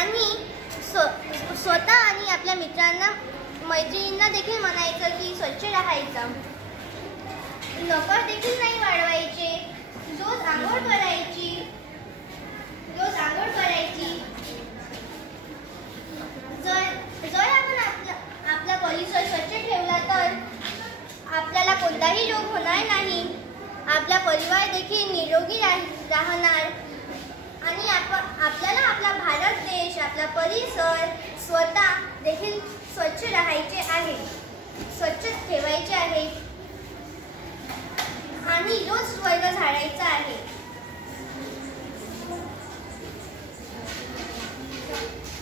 आणि स्वतः आणि आपल्या मित्रांना मैत्रिणींना देखील म्हणायचं की स्वच्छ राहायचं, नखर देखील नाही वाढवायचे, रोज आंघोळ करायची. जर आपण आपला परिसर स्वच्छ ठेवला तर आपल्याला कोणताही रोग होणार नाही, आपला परिवार देखील निरोगी राहणार आणि आपल्याला आपला भारत देश, आपला परिसर स्वतः देखील स्वच्छ राहायचे आहे, स्वच्छ ठेवायचे आहे आणि रोज वर्ग झाडायचा आहे.